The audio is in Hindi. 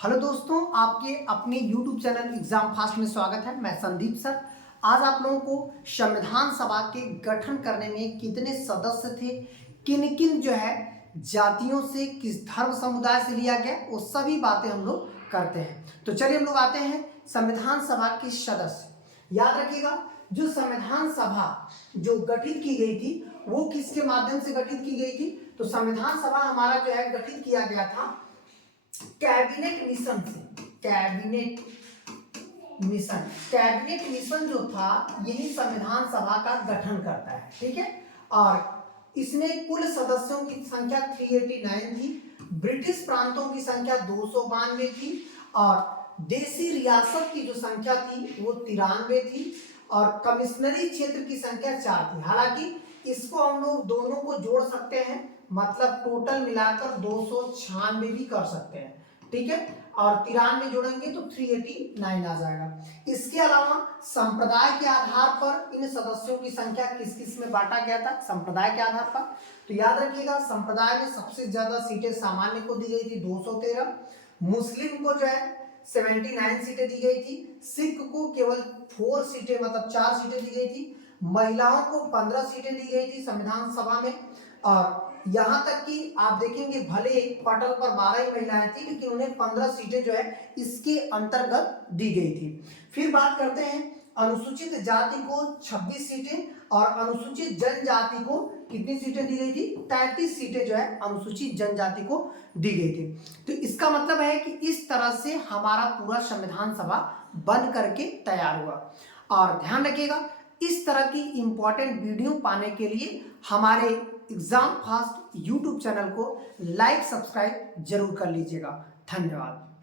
हेलो दोस्तों, आपके अपने YouTube चैनल एग्जाम फास्ट में स्वागत है। मैं संदीप सर। आज आप लोगों को संविधान सभा के गठन करने में कितने सदस्य थे, किन किन जो है जातियों से, किस धर्म समुदाय से लिया गया, वो सभी बातें हम लोग करते हैं। तो चलिए हम लोग आते हैं संविधान सभा के सदस्य। याद रखिएगा, जो संविधान सभा जो गठित की गई थी वो किसके माध्यम से गठित की गई थी? तो संविधान सभा हमारा जो है गठित किया गया था कैबिनेट मिशन से। कैबिनेट मिशन जो था यही संविधान सभा का गठन करता है, ठीक है। और इसमें कुल सदस्यों की संख्या 389 थी। ब्रिटिश प्रांतों की संख्या 292 थी और देसी रियासत की जो संख्या थी वो 93 थी और कमिश्नरी क्षेत्र की संख्या 4 थी। हालांकि इसको हम लोग दोनों को जोड़ सकते हैं, मतलब टोटल मिलाकर 296 भी कर सकते हैं, ठीक है। और 93 जोड़ेंगे तो 389 आ जाएगा। इसके अलावा संप्रदाय के आधार पर इन सदस्यों की संख्या किस किस में बांटा गया था? संप्रदाय के आधार पर तो याद रखिएगा, संप्रदाय में सबसे ज्यादा सीटें सामान्य को दी गई थी 213, मुस्लिम को जो है 79 सीटें दी गई थी, सिख को केवल 4 सीटें मतलब 4 सीटें दी गई थी, महिलाओं को 15 सीटें दी गई थी संविधान सभा में। और यहाँ तक कि आप देखेंगे भले पटल पर 12 ही महिलाएं थी लेकिन उन्हें 15 सीटें जो है इसके अंतर्गत दी गई थी। फिर बात करते हैं अनुसूचित जाति को 26 सीटें और अनुसूचित जनजाति को कितनी सीटें दी गई थी? 33 सीटें जो है अनुसूचित जनजाति को दी गई थी। तो इसका मतलब है कि इस तरह से हमारा पूरा संविधान सभा बन करके तैयार हुआ। और ध्यान रखिएगा, इस तरह की इंपॉर्टेंट वीडियो पाने के लिए हमारे एग्जाम फास्ट यूट्यूब चैनल को लाइक सब्सक्राइब जरूर कर लीजिएगा। धन्यवाद।